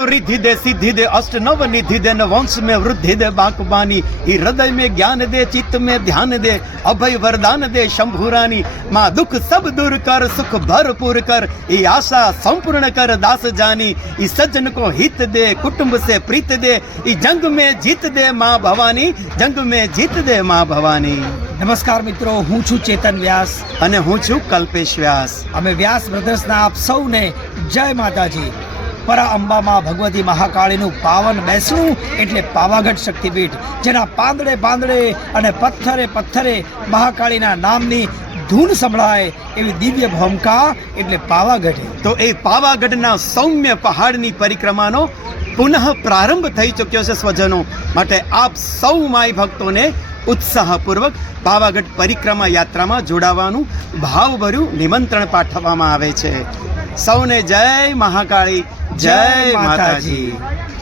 रिद्धि दे सिद्धि दे अष्ट नव निधि दे न वंश में वृद्धि दे बाकबानी ही हृदय में ज्ञान दे चित्त में ध्यान दे अभय वरदान दे शंभुरानी माँ दुख सब दूर कर सुख भरपूर कर ये आशा संपूर्ण कर दास जानी ये सज्जन को हित दे कुटुंब से प्रीत दे ये जंग में जीत दे माँ भवानी जंग में जीत दे माँ भवानी। નમસ્કાર મિત્રો, હું છું ચેતન વ્યાસ અને હું છું કલ્પેશ વ્યાસ। અમે વ્યાસ બ્રધર્સના આપ સૌને જય માતાજી। પરા અંબામાં ભગવતી મહાકાળીનું પાવન બેસણું એટલે પાવાગઢ શક્તિપીઠ, જેના પાંદડે પાંદડે અને પથ્થરે પથ્થરે મહાકાળીના નામની ધૂન સંભળાય એવી દિવ્ય ભૂમિકા એટલે પાવાગઢ। તો એ પાવાગઢના સૌમ્ય પહાડની પરિક્રમાનો પુનઃ પ્રારંભ થઈ ચૂક્યો છે સ્વજનો, માટે આપ સૌ માય ભક્તોને ઉત્સાહપૂર્વક પાવાગઢ પરિક્રમા યાત્રામાં જોડાવાનું ભાવભર્યું નિમંત્રણ પાઠવવામાં આવે છે। સૌને જય મહાકાળી, જય માતાજી।